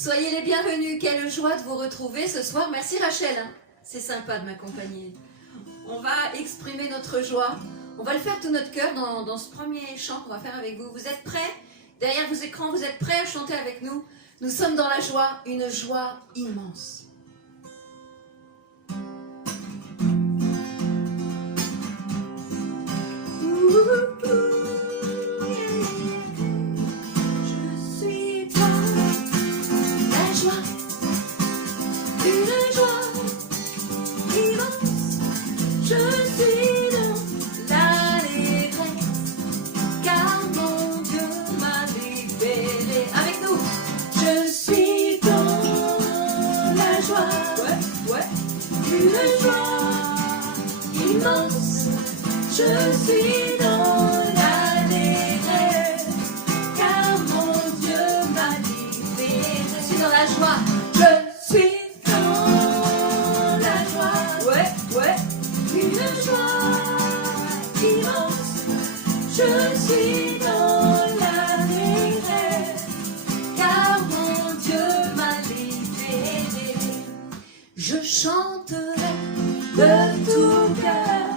Soyez les bienvenus, quelle joie de vous retrouver ce soir. Merci Rachel, hein. C'est sympa de m'accompagner. On va exprimer notre joie. On va le faire tout notre cœur dans ce premier chant qu'on va faire avec vous. Vous êtes prêts? Derrière vos écrans, vous êtes prêts à chanter avec nous? Nous sommes dans la joie, une joie immense. Je suis dans l'allégresse, car mon Dieu m'a libéré. Je suis dans la joie. Je suis dans la joie. Ouais. Une joie immense. Je suis dans l'allégresse, car mon Dieu m'a libéré. Je chanterai De tout cœur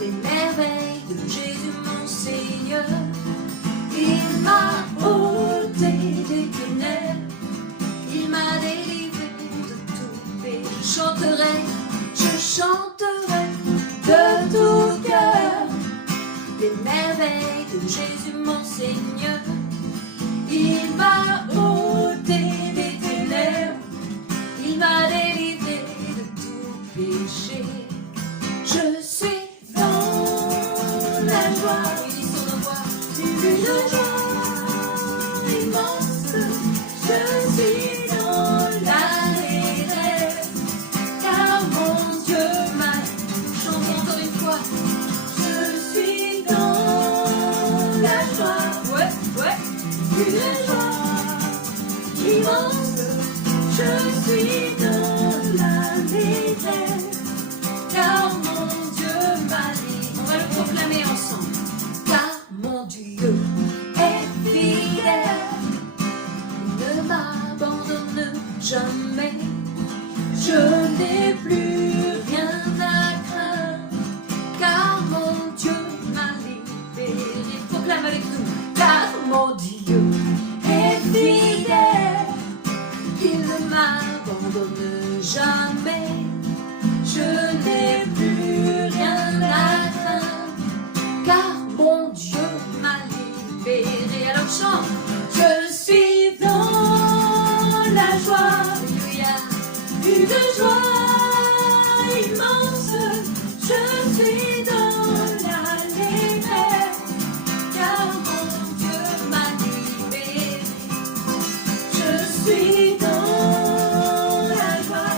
les merveilles de Jésus mon Seigneur. il m'a ôté des ténèbres, Il m'a délivré de tout péché. je chanterai de tout cœur Les merveilles de Jésus mon Seigneur. il m'a ôté des ténèbres, Il m'a délivré de tout péché. je suis dans la joie, Unissons nos voix. une joie immense, je suis dans l'allégresse, car mon Dieu m'a Chantons encore une fois. je suis dans la joie, une joie immense, je suis dans l'allégresse, car mon Dieu m'a On dit, va le proclamer ensemble. car mon Dieu est fidèle, il ne m'abandonne jamais, je n'ai plus rien à craindre, car mon Dieu m'a libéré. Proclame avec nous. Car mon Dieu est fidèle, il ne m'abandonne jamais, je n'ai plus rien à craindre, car mon Dieu m'a libéré. Alors chante, je suis dans la joie, Alléluia. une joie immense, je suis dans l'allégresse, car mon Dieu m'a libéré. Je suis dans la joie,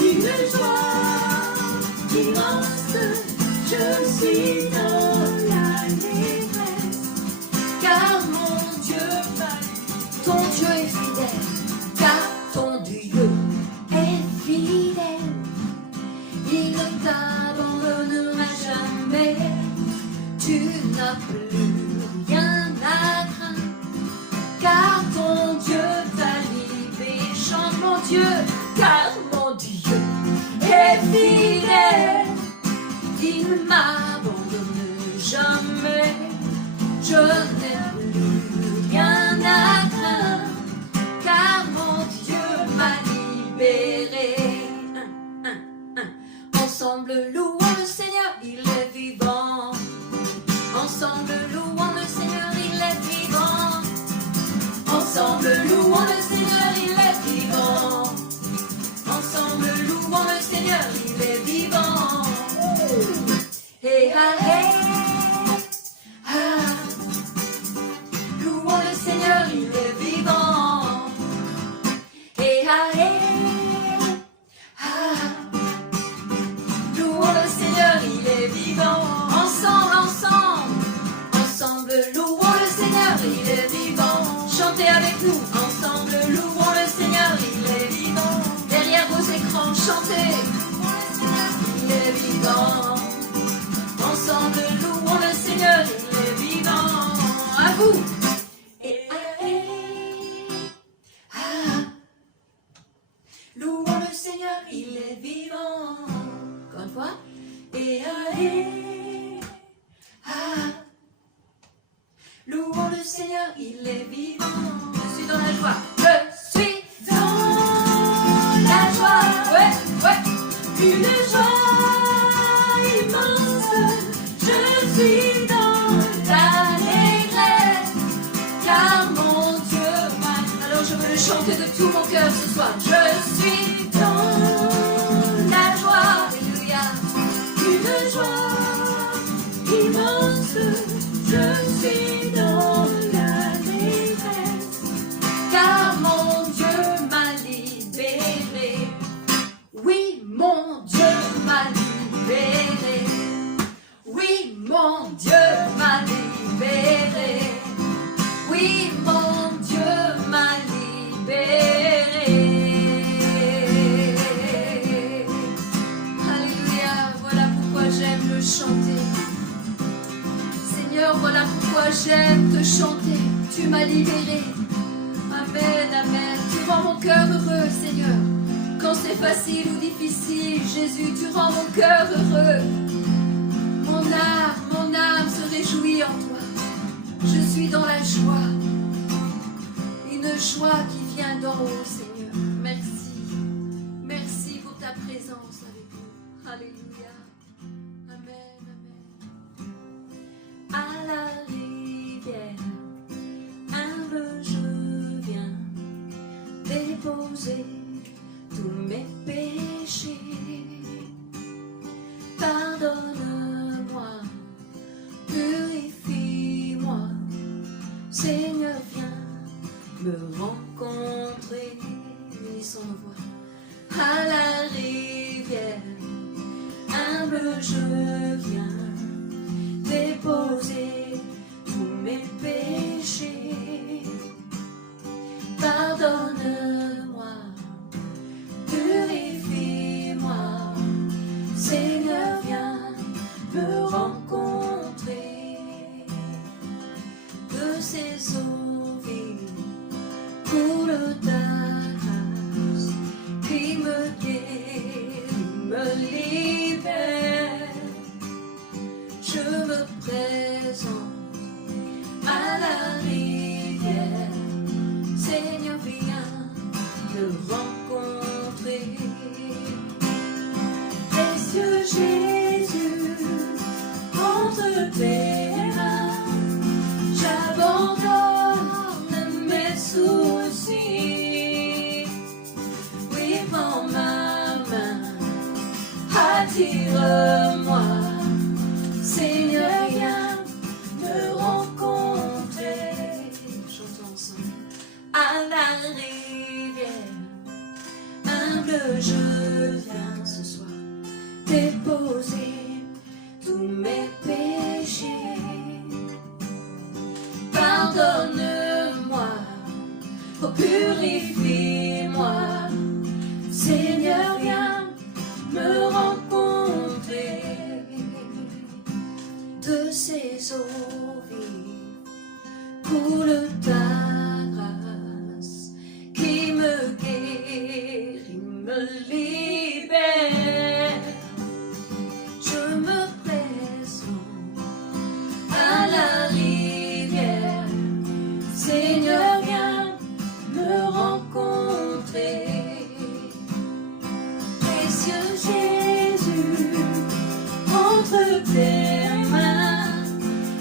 une joie immense, je suis dans l'allégresse, car mon Dieu m'a libéré. Ton Dieu est fidèle. Car ton Dieu est fidèle, il ne t'abandonnera jamais, tu n'as plus rien à craindre, car ton Dieu t'a libéré. Chante mon Dieu, car mon Dieu est fidèle, il ne m'abandonne jamais, je n'ai plus rien à craindre, car mon Dieu m'a libéré. Ensemble louons le Seigneur, il est vivant. Ensemble louons le Seigneur, il est vivant. Ensemble louons le Seigneur, il est vivant. Ensemble louons le Seigneur, il est vivant. Hey, louons le Seigneur, il est vivant. Hey, louons le Seigneur, il est vivant. Ensemble, louons le Seigneur, il est vivant. Chantez avec nous, ensemble, louons le Seigneur, il est vivant. Derrière vos écrans, chantez, il est vivant. Ensemble, louons le Seigneur, il est vivant. À vous. Et joie. Je suis dans la joie, une joie immense. Je suis dans l'allégresse, car mon Dieu m'a. Alors je veux le chanter de tout mon cœur ce soir. Je suis dans la joie, Alléluia. une joie immense. Je suis dans l'allégresse, car mon Dieu m'a libéré. Oui, mon Dieu m'a libéré. Oui, mon Dieu m'a libéré. Oui, mon Dieu m'a libéré. Alléluia, voilà pourquoi j'aime le chanter. Seigneur, voilà pourquoi j'aime te chanter. Tu m'as libéré. Amen, amen. Tu rends mon cœur heureux, Seigneur. Quand c'est facile ou difficile, Jésus, tu rends mon cœur heureux. Mon âme se réjouit en toi. Je suis dans la joie. Une joie qui vient d'en haut, Seigneur. Merci. Merci pour ta présence avec nous. Alléluia. Amen, amen. À la rivière, humble je viens déposer tous mes péchés. Pardonne-moi, purifie-moi, Seigneur, viens me rencontrer. Unissons nos voix. À la rivière, humble je viens déposer tous mes péchés. Pardonne-moi, purifie-moi, Seigneur, viens me rencontrer. De ces eaux vives coule ta grâce qui me guérit, me libère. Je me présente à la rivière, Seigneur, viens me rencontrer. Précieux Jésus, entre tes mains, j'abandonne mes soucis. Oui, prends ma main, attire-moi. Seigneur, viens me rencontrer. Chantons ensemble. À la rivière, humble je viens Ce soir. déposer tous mes péchés. Pardonne-moi, oh, purifie-moi. Seigneur, viens me rencontrer. De ces eaux vives coule ta grâce qui me guérit, me libère. Je me présente à la rivière, Seigneur, viens me rencontrer. Précieux Jésus, entre tes mains,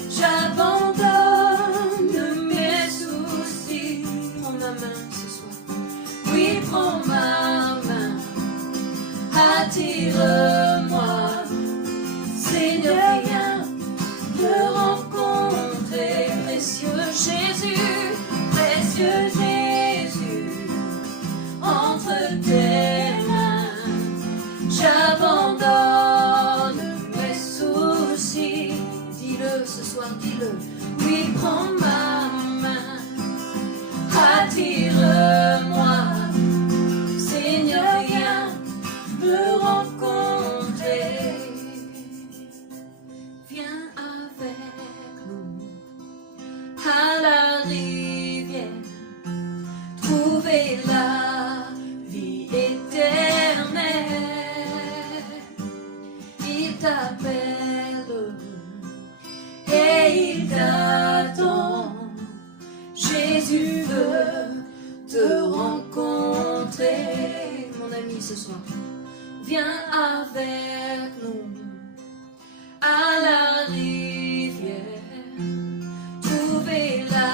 j'abandonne mes soucis. Prends ma main ce soir. Oui, prends ma main, attire-moi. Seigneur, viens me rencontrer. Précieux Jésus, entre tes mains, j'abandonne mes soucis. Dis-le ce soir, dis-le. Oui, prends ma main, attire-moi. Seigneur, viens me rencontrer. Viens avec nous à la rivière, trouver la vie éternelle. Il t'appelle et il t'attend. Jésus veut ce soir. Viens avec nous à la rivière, trouver la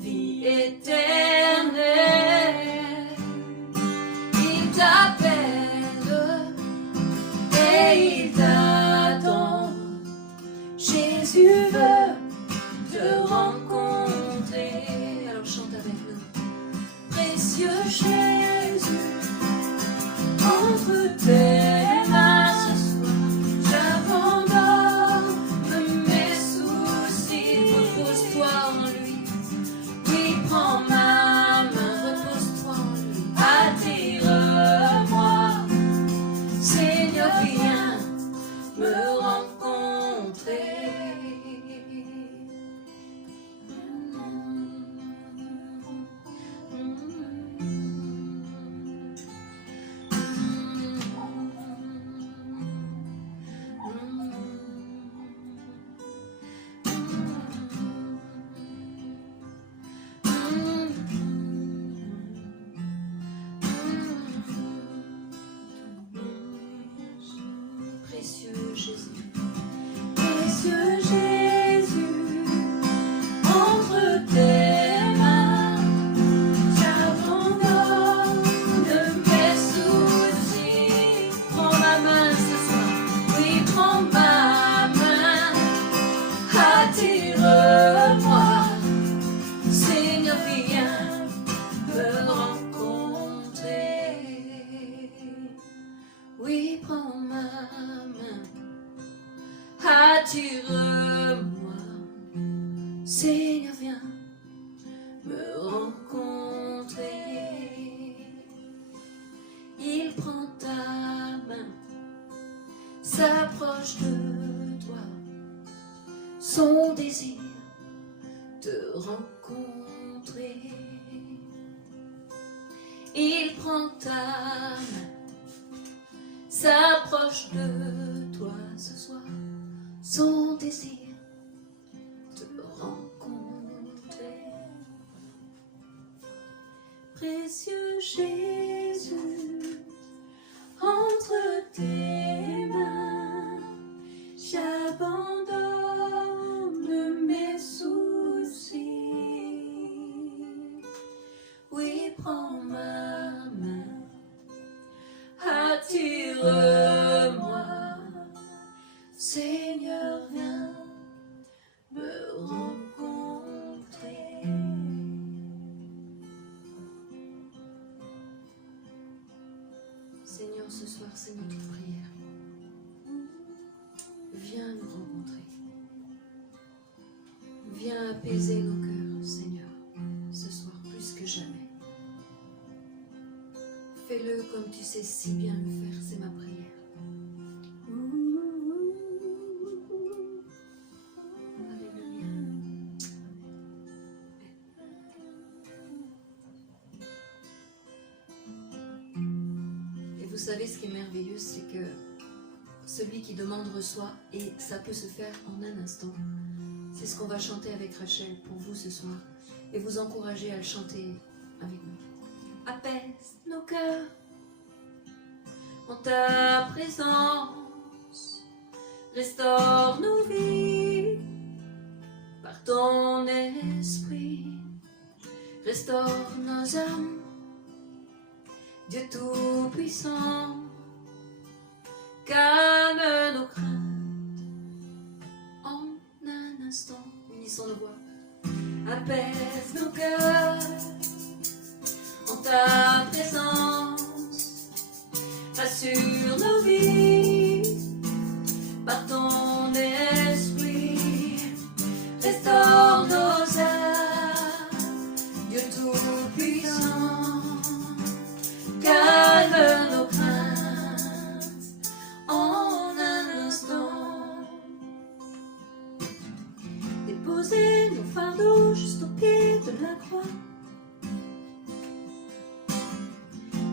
vie éternelle. Il t'appelle et il t'attend. Jésus veut te rencontrer. Alors chante avec nous. Précieux Jésus, entre tes mains ce soir, j'abandonne mes soucis. Repose-toi en lui. Oui, prends ma main, Repose-toi en lui. attire-moi. Seigneur, viens me rencontrer. Précieux Jésus. Précieux Jésus, entre tes mains, j'abandonne mes soucis. Prends ma main ce soir, oui, prends ma main, attire-moi. Seigneur, viens me rencontrer. Oui, prends ma main, attire-moi. Seigneur, viens me rencontrer. Il prend ta main, s'approche de toi, son désir te rencontrer. Il prend ta main, s'approche de toi ce soir, son désir te rencontrer. Précieux Jésus, entre tes mains, j'abandonne mes soucis. Oui, prends ma main, attire-moi. Seigneur, viens me rencontrer. Seigneur, ce soir, c'est notre prière. Viens nous rencontrer. Viens apaiser nos cœurs, Seigneur, ce soir plus que jamais. Fais-le comme tu sais si bien le faire, c'est ma prière. Alléluia. Et vous savez, ce qui est merveilleux, c'est que celui qui demande reçoit, et ça peut se faire en un instant. C'est ce qu'on va chanter avec Rachel pour vous ce soir, et vous encourager à le chanter avec nous. Apaise nos cœurs en ta présence, restaure nos vies par ton esprit, restaure nos âmes, Dieu Tout-Puissant, calme nos craintes en un instant. Unissons nos voix. Apaise nos cœurs en ta présence, rassure nos vies par ton esprit, restaure nos âmes, Dieu Tout-Puissant, calme nos craintes en un instant. Déposer nos fardeaux juste au pied de la croix,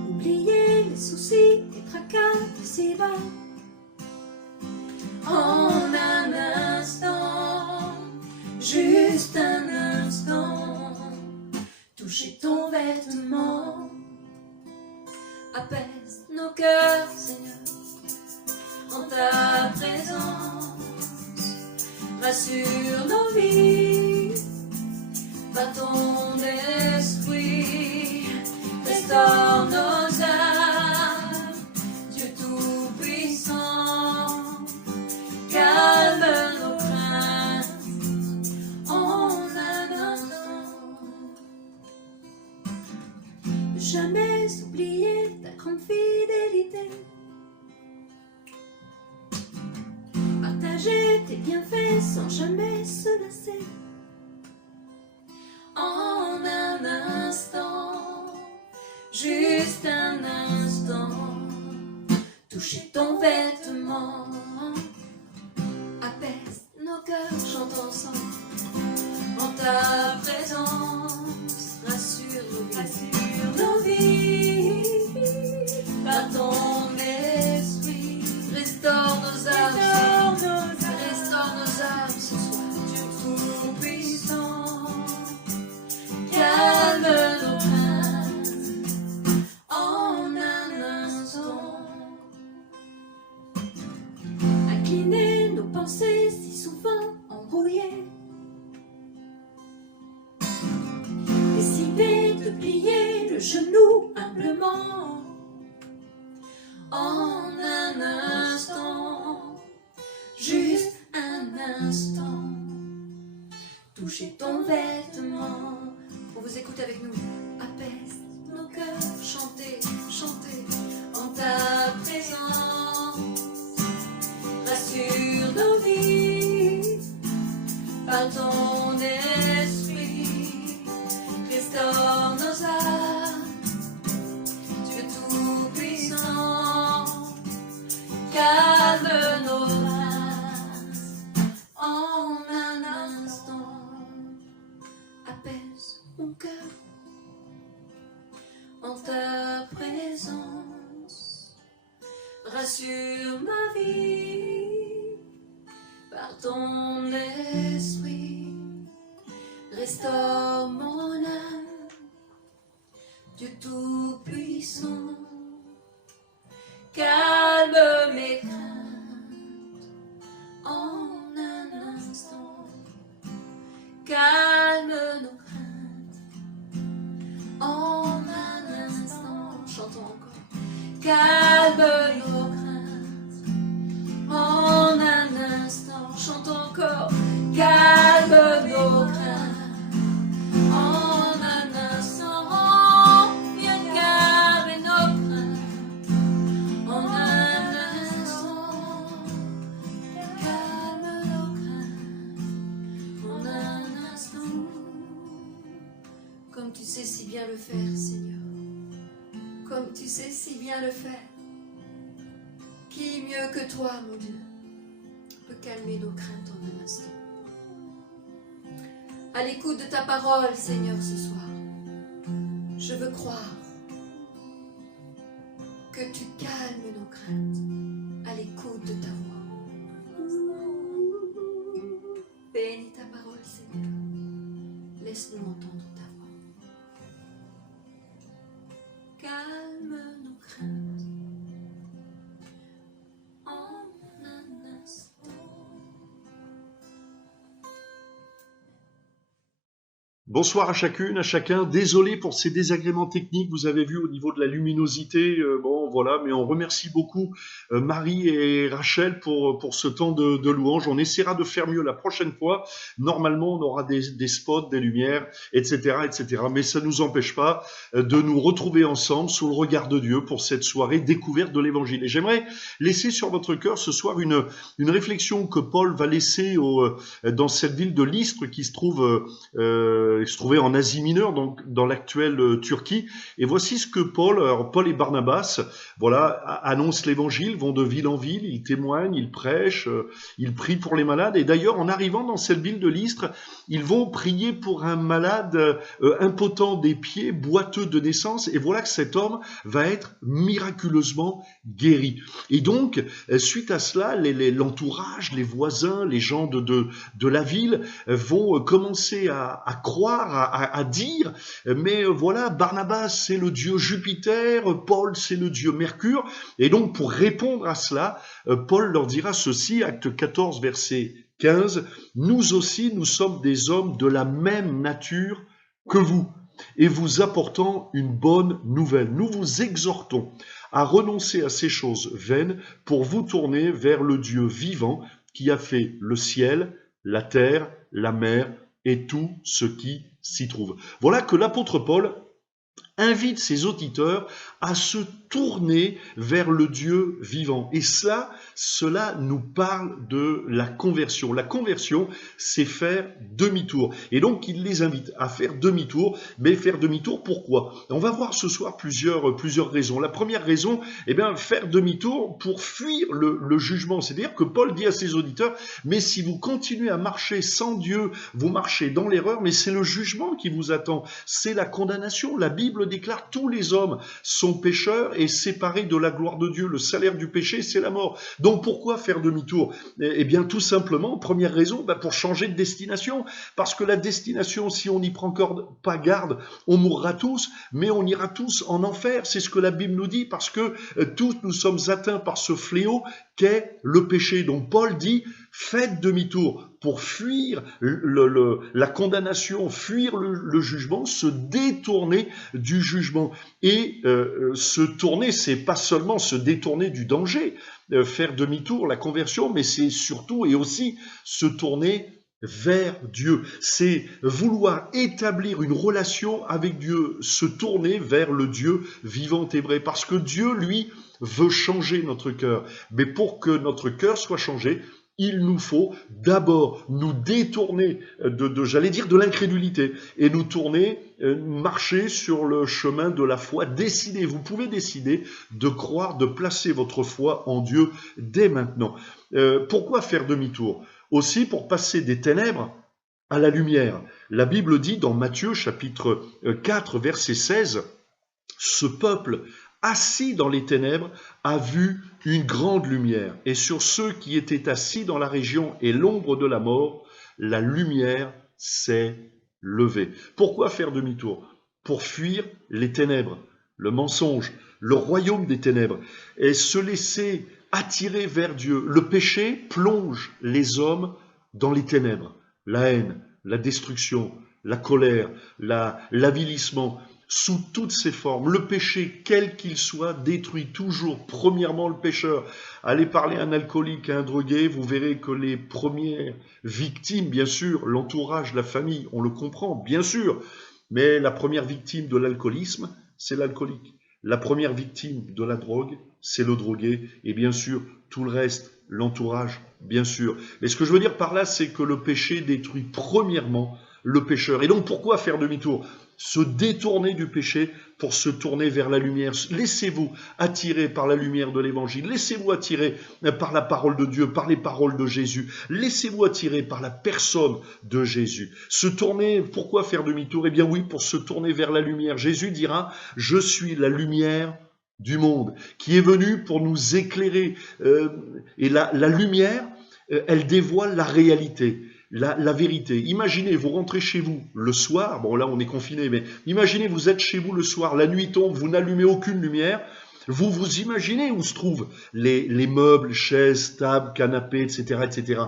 oublier les soucis et tracas d'ici-bas. En un instant, juste un instant, toucher ton vêtement, Apaise nos cœurs, Seigneur, en ta présence. Rassure nos vies par ton esprit. Restaure nos âmes, Dieu Tout-Puissant. Calme nos craintes en un instant. Ne jamais oublier ta grande fidélité. Partager tes bienfaits sans jamais se lasser. En un instant, juste un instant, toucher ton vêtement. Apaise nos cœurs, chantons ensemble. En ta présence, rassure nos vies. Par ton esprit, restaure nos âmes. Restaure nos âmes ce soir. Dieu Tout-Puissant, calme nos craintes en un instant. Incliner nos pensées si souvent embrouillées. Décider de plier le genou humblement. En un instant, juste un instant, toucher ton vêtement. On vous écoute avec nous. Apaise nos cœurs, chantez, chantez en ta présence. Rassure nos vies par ton esprit. Restaure nos âmes, Dieu Tout-Puissant. Calme nos craintes en un instant. Apaise mon cœur en ta présence. Rassure ma vie par ton esprit. Restaure mon âme, Dieu Tout-Puissant. Calme mes craintes en un instant. Calme nos craintes en un instant. Chantons encore. Calme nos craintes en un instant. Chantons encore. Calme nos craintes en un instant. Viens calmer nos craintes en un instant. Calme nos craintes en un instant. Comme tu sais si bien le faire, Seigneur. Comme tu sais si bien le faire. Qui mieux que toi, mon Dieu, peut calmer nos craintes en un instant. À l'écoute de ta parole, Seigneur, ce soir, je veux croire que tu calmes nos craintes à l'écoute de ta voix. Bénis ta parole, Seigneur. Laisse-nous entendre ta voix. Calme nos craintes en un instant. Bonsoir à chacune, à chacun. Désolé pour ces désagréments techniques. Vous avez vu au niveau de la luminosité, bon voilà, mais on remercie beaucoup Marie et Rachel pour ce temps de louange. On essaiera de faire mieux la prochaine fois. Normalement, on aura des spots, des lumières, etc., etc. Mais ça ne nous empêche pas de nous retrouver ensemble sous le regard de Dieu pour cette soirée découverte de l'Évangile. Et j'aimerais laisser sur votre cœur ce soir une réflexion que Paul va laisser dans cette ville de Lystre qui se trouvait en Asie mineure, donc dans l'actuelle Turquie. Et voici ce que Paul et Barnabas, voilà, annoncent l'évangile, vont de ville en ville, ils témoignent, ils prêchent, ils prient pour les malades. Et d'ailleurs, en arrivant dans cette ville de Lystre, ils vont prier pour un malade impotent des pieds, boiteux de naissance. Et voilà que cet homme va être miraculeusement guéri. Et donc, suite à cela, l'entourage, les voisins, les gens de la ville vont commencer à croire croire, à dire, mais voilà, Barnabas c'est le dieu Jupiter, Paul c'est le dieu Mercure, et donc pour répondre à cela, Paul leur dira ceci, acte 14, verset 15, « Nous aussi, nous sommes des hommes de la même nature que vous, et vous apportant une bonne nouvelle. Nous vous exhortons à renoncer à ces choses vaines pour vous tourner vers le Dieu vivant qui a fait le ciel, la terre, la mer et tout ce qui s'y trouve. » Voilà que l'apôtre Paul invite ses auditeurs à se tourner vers le Dieu vivant. Et cela nous parle de la conversion. La conversion, c'est faire demi-tour. Et donc, il les invite à faire demi-tour. Mais faire demi-tour, pourquoi? On va voir ce soir plusieurs raisons. La première raison, faire demi-tour pour fuir le jugement. C'est-à-dire que Paul dit à ses auditeurs, mais si vous continuez à marcher sans Dieu, vous marchez dans l'erreur, mais c'est le jugement qui vous attend. C'est la condamnation. La Bible déclare tous les hommes sont pécheurs et séparés de la gloire de Dieu. Le salaire du péché, c'est la mort. Donc pourquoi faire demi-tour? Eh bien tout simplement, première raison, pour changer de destination. Parce que la destination, si on n'y prend encore pas garde, on mourra tous, mais on ira tous en enfer. C'est ce que la Bible nous dit, parce que tous nous sommes atteints par ce fléau qu'est le péché. Donc Paul dit, faites demi-tour pour fuir la condamnation, fuir le jugement, se détourner du jugement. Et se tourner, c'est pas seulement se détourner du danger, faire demi-tour, la conversion, mais c'est surtout et aussi se tourner vers Dieu. C'est vouloir établir une relation avec Dieu, se tourner vers le Dieu vivant et vrai. Parce que Dieu, lui, veut changer notre cœur. Mais pour que notre cœur soit changé, il nous faut d'abord nous détourner de l'incrédulité et nous tourner, marcher sur le chemin de la foi. Décidez, vous pouvez décider de croire, de placer votre foi en Dieu dès maintenant. Pourquoi faire demi-tour? Aussi pour passer des ténèbres à la lumière. La Bible dit dans Matthieu chapitre 4 verset 16, « Ce peuple assis dans les ténèbres a vu une grande lumière, et sur ceux qui étaient assis dans la région et l'ombre de la mort, la lumière s'est levée. » Pourquoi faire demi-tour? Pour fuir les ténèbres, le mensonge, le royaume des ténèbres, et se laisser attirer vers Dieu. Le péché plonge les hommes dans les ténèbres, la haine, la destruction, la colère, l'avilissement, sous toutes ses formes. Le péché, quel qu'il soit, détruit toujours premièrement le pécheur. Allez parler à un alcoolique, à un drogué, vous verrez que les premières victimes, bien sûr, l'entourage, la famille, on le comprend, bien sûr, mais la première victime de l'alcoolisme, c'est l'alcoolique. La première victime de la drogue, c'est le drogué, et bien sûr, tout le reste, l'entourage, bien sûr. Mais ce que je veux dire par là, c'est que le péché détruit premièrement le pécheur. Et donc, pourquoi faire demi-tour? Se détourner du péché pour se tourner vers la lumière. Laissez-vous attirer par la lumière de l'Évangile. Laissez-vous attirer par la parole de Dieu, par les paroles de Jésus. Laissez-vous attirer par la personne de Jésus. Se tourner, pourquoi faire demi-tour? Eh bien oui, pour se tourner vers la lumière. Jésus dira, « Je suis la lumière du monde », qui est venu pour nous éclairer. Et la lumière, elle dévoile la réalité. La vérité. Imaginez, vous rentrez chez vous le soir, bon là on est confiné, mais imaginez vous êtes chez vous le soir, la nuit tombe, vous n'allumez aucune lumière, vous vous imaginez où se trouvent les meubles, chaises, tables, canapés, etc., etc.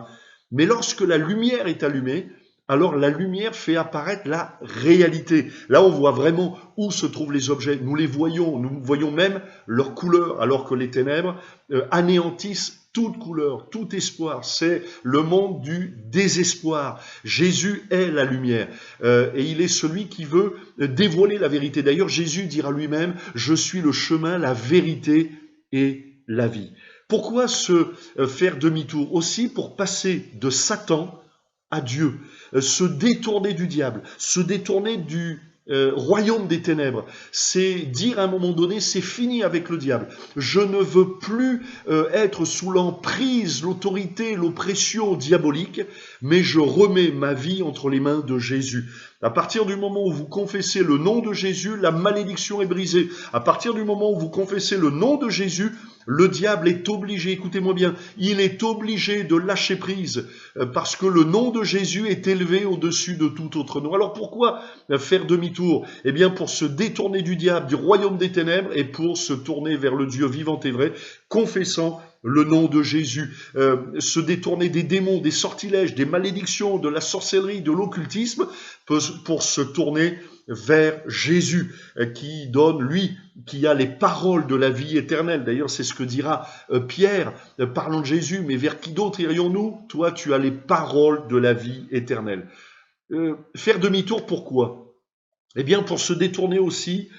Mais lorsque la lumière est allumée, alors la lumière fait apparaître la réalité. Là, on voit vraiment où se trouvent les objets. Nous les voyons, nous voyons même leur couleur, alors que les ténèbres anéantissent toute couleur, tout espoir. C'est le monde du désespoir. Jésus est la lumière et il est celui qui veut dévoiler la vérité. D'ailleurs, Jésus dira lui-même, « Je suis le chemin, la vérité et la vie ». Pourquoi se faire demi-tour? Aussi pour passer de Satan à Dieu, se détourner du diable, se détourner du royaume des ténèbres. C'est dire à un moment donné, c'est fini avec le diable. Je ne veux plus être sous l'emprise, l'autorité, l'oppression diabolique, mais je remets ma vie entre les mains de Jésus. À partir du moment où vous confessez le nom de Jésus, la malédiction est brisée. À partir du moment où vous confessez le nom de Jésus, le diable est obligé, écoutez-moi bien, il est obligé de lâcher prise parce que le nom de Jésus est élevé au-dessus de tout autre nom. Alors pourquoi faire demi-tour? Eh bien pour se détourner du diable, du royaume des ténèbres et pour se tourner vers le Dieu vivant et vrai, confessant le nom de Jésus, se détourner des démons, des sortilèges, des malédictions, de la sorcellerie, de l'occultisme, pour se tourner vers Jésus, qui donne, lui, qui a les paroles de la vie éternelle. D'ailleurs, c'est ce que dira Pierre, parlant de Jésus, mais vers qui d'autre irions-nous? Toi, tu as les paroles de la vie éternelle. Faire demi-tour, pourquoi? Eh bien, pour se détourner aussi,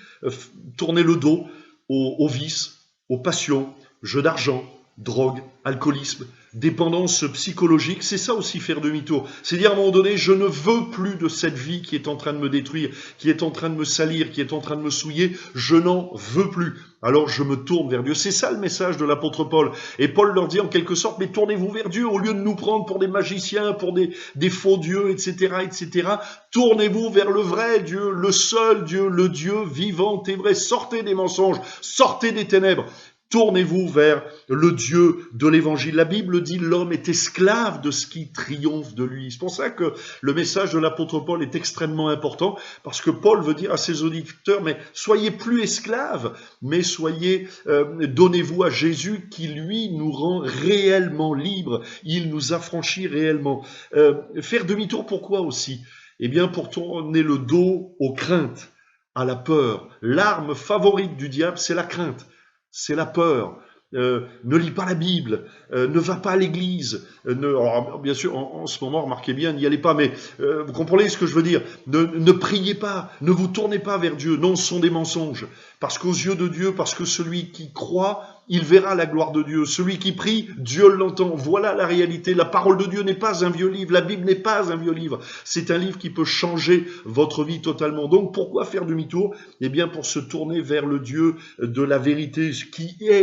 tourner le dos aux vices, aux passions, jeux d'argent, drogue, alcoolisme, dépendance psychologique, c'est ça aussi faire demi-tour. C'est dire à un moment donné, je ne veux plus de cette vie qui est en train de me détruire, qui est en train de me salir, qui est en train de me souiller, je n'en veux plus. Alors je me tourne vers Dieu. C'est ça le message de l'apôtre Paul. Et Paul leur dit en quelque sorte, mais tournez-vous vers Dieu au lieu de nous prendre pour des magiciens, pour des faux dieux, etc., etc. Tournez-vous vers le vrai Dieu, le seul Dieu, le Dieu vivant et vrai. Sortez des mensonges, sortez des ténèbres. Tournez-vous vers le Dieu de l'Évangile. La Bible dit l'homme est esclave de ce qui triomphe de lui. C'est pour ça que le message de l'apôtre Paul est extrêmement important, parce que Paul veut dire à ses auditeurs, mais soyez plus esclaves, mais donnez-vous à Jésus qui, lui, nous rend réellement libres. Il nous affranchit réellement. Faire demi-tour, pourquoi aussi? Eh bien, pour tourner le dos aux craintes, à la peur. L'arme favorite du diable, c'est la crainte. C'est la peur. Ne lis pas la Bible, ne va pas à l'église. Alors, bien sûr, en ce moment, remarquez bien, n'y allez pas, mais vous comprenez ce que je veux dire. Ne priez pas, ne vous tournez pas vers Dieu. Non, ce sont des mensonges. Parce qu'aux yeux de Dieu, parce que celui qui croit, il verra la gloire de Dieu. Celui qui prie, Dieu l'entend. Voilà la réalité. La parole de Dieu n'est pas un vieux livre. La Bible n'est pas un vieux livre. C'est un livre qui peut changer votre vie totalement. Donc, pourquoi faire demi-tour? Eh bien, pour se tourner vers le Dieu de la vérité,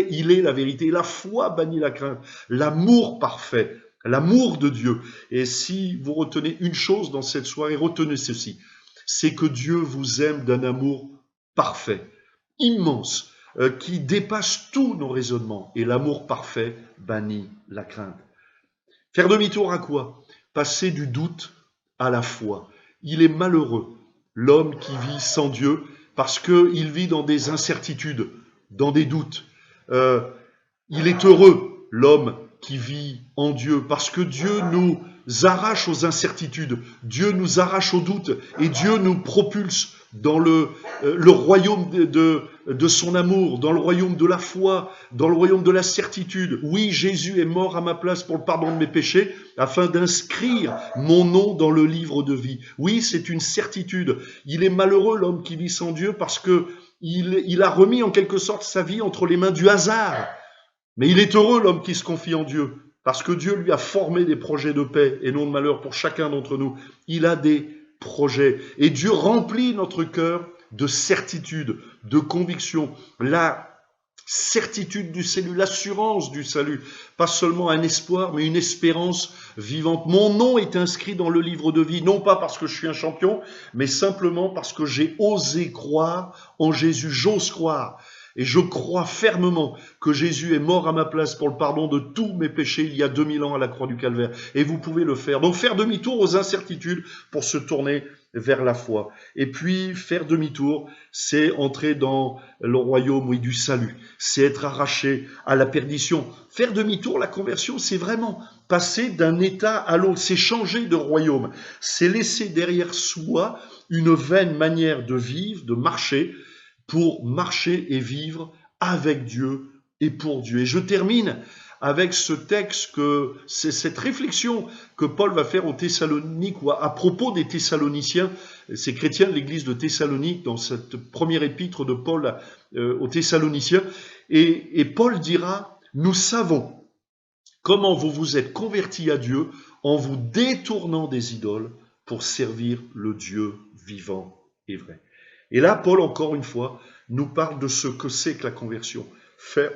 il est la vérité. La foi bannit la crainte. L'amour parfait. L'amour de Dieu. Et si vous retenez une chose dans cette soirée, retenez ceci. C'est que Dieu vous aime d'un amour parfait, immense, qui dépasse tous nos raisonnements. Et l'amour parfait bannit la crainte. Faire demi-tour à quoi? Passer du doute à la foi. Il est malheureux, l'homme qui vit sans Dieu, parce qu'il vit dans des incertitudes, dans des doutes. Il est heureux, l'homme qui vit en Dieu, parce que Dieu nous arrache aux incertitudes, Dieu nous arrache aux doutes, et Dieu nous propulse dans le royaume de son amour, dans le royaume de la foi, dans le royaume de la certitude. Oui, Jésus est mort à ma place pour le pardon de mes péchés, afin d'inscrire mon nom dans le livre de vie. Oui, c'est une certitude. Il est malheureux, l'homme qui vit sans Dieu, parce que il a remis en quelque sorte sa vie entre les mains du hasard. Mais il est heureux, l'homme qui se confie en Dieu, parce que Dieu lui a formé des projets de paix et non de malheur pour chacun d'entre nous. Il a des projets. Et Dieu remplit notre cœur de certitude, de conviction. La certitude du salut, l'assurance du salut. Pas seulement un espoir, mais une espérance vivante. Mon nom est inscrit dans le livre de vie, non pas parce que je suis un champion, mais simplement parce que j'ai osé croire en Jésus. J'ose croire. Et je crois fermement que Jésus est mort à ma place pour le pardon de tous mes péchés il y a 2000 ans à la croix du Calvaire. Et vous pouvez le faire. Donc faire demi-tour aux incertitudes pour se tourner vers la foi. Et puis faire demi-tour, c'est entrer dans le royaume, oui, du salut. C'est être arraché à la perdition. Faire demi-tour, la conversion, c'est vraiment passer d'un état à l'autre. C'est changer de royaume. C'est laisser derrière soi une vaine manière de vivre, de marcher, pour marcher et vivre avec Dieu et pour Dieu. Et je termine avec ce texte, c'est cette réflexion que Paul va faire aux Thessaloniques, ou à propos des Thessaloniciens, ces chrétiens de l'église de Thessalonique, dans cette première épître de Paul aux Thessaloniciens. Et Paul dira, nous savons comment vous vous êtes convertis à Dieu en vous détournant des idoles pour servir le Dieu vivant et vrai. Et là, Paul, encore une fois, nous parle de ce que c'est que la conversion. Faire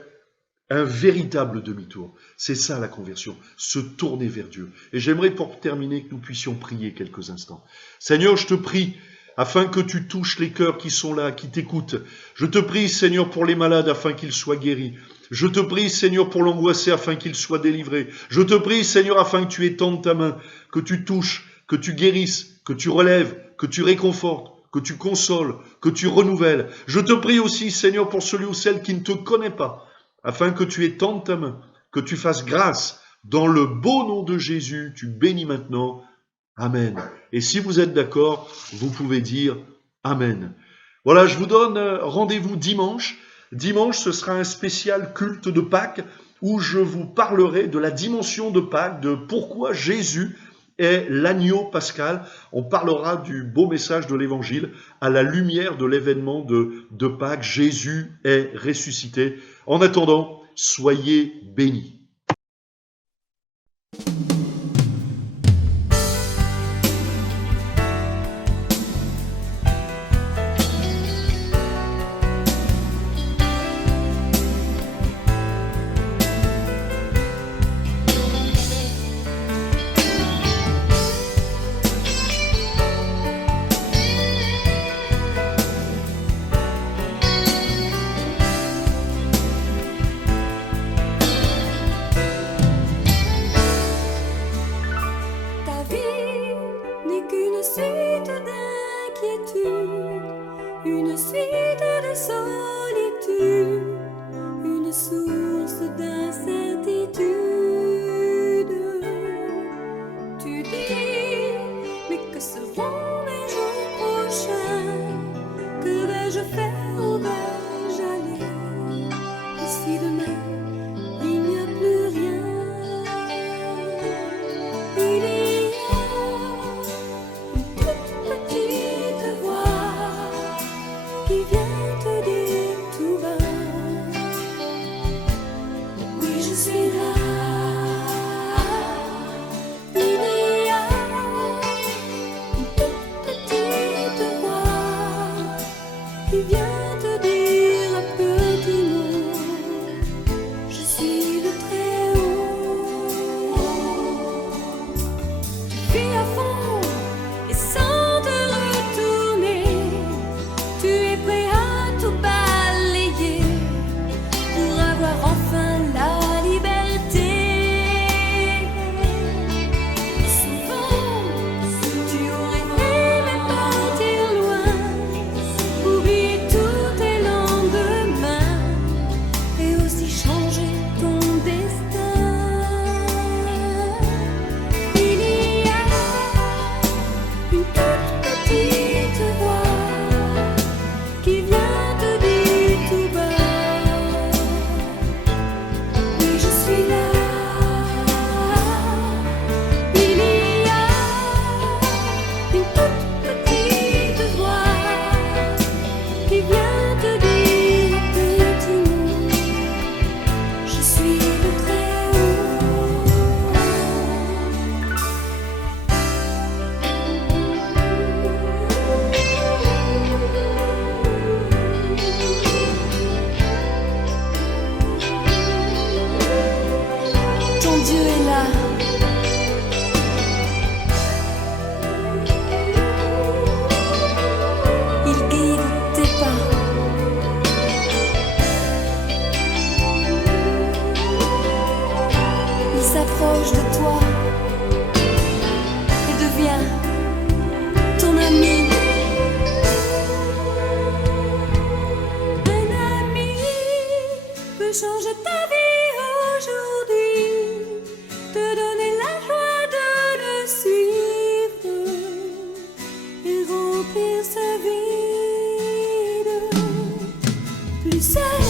Un véritable demi-tour. C'est ça la conversion, se tourner vers Dieu. Et j'aimerais pour terminer que nous puissions prier quelques instants. Seigneur, je te prie afin que tu touches les cœurs qui sont là, qui t'écoutent. Je te prie, Seigneur, pour les malades afin qu'ils soient guéris. Je te prie, Seigneur, pour l'angoissé afin qu'il soit délivré. Je te prie, Seigneur, afin que tu étendes ta main, que tu touches, que tu guérisses, que tu relèves, que tu réconfortes, que tu consoles, que tu renouvelles. Je te prie aussi, Seigneur, pour celui ou celle qui ne te connaît pas, afin que tu étendes ta main, que tu fasses grâce. Dans le beau nom de Jésus, tu bénis maintenant. Amen. Et si vous êtes d'accord, vous pouvez dire Amen. Voilà, je vous donne rendez-vous dimanche. Dimanche, ce sera un spécial culte de Pâques où je vous parlerai de la dimension de Pâques, de pourquoi Jésus est l'agneau pascal. On parlera du beau message de l'Évangile à la lumière de l'événement de Pâques. Jésus est ressuscité. En attendant, soyez bénis. Ta vie n'est qu'une suite d'inquiétudes, une suite de solitude, une source d'incertitude. Tu dis, mais que seront mes jours prochains? Que vais-je faire? Où vais-je aller? Et si demain il n'y a plus rien? Il y a une toute petite voix qui vient te dire tout bas: oui, je suis là. Il y a une toute petite voix qui vient te dire un petit mot: je suis le Très-Haut. Vis à fond et sans te retourner, tu es prêt à tout balayer pour avoir enfin la liberté. Souvent, tu aurais aimé partir loin, oublier tous tes lendemains et aussi changer ton destin. Il y a une toute petite voix qui vient te dire tout bas: oui, je suis là. Il y a une toute petite voix qui vient te dire un petit mot: je suis le Très-Haut. Ton Dieu est là. Il guide tes pas. Il s'approche de toi et devient ton ami. Un ami peut changer ta vie aujourd'hui, te donner la joie de le suivre et remplir sa vie. Plus seul,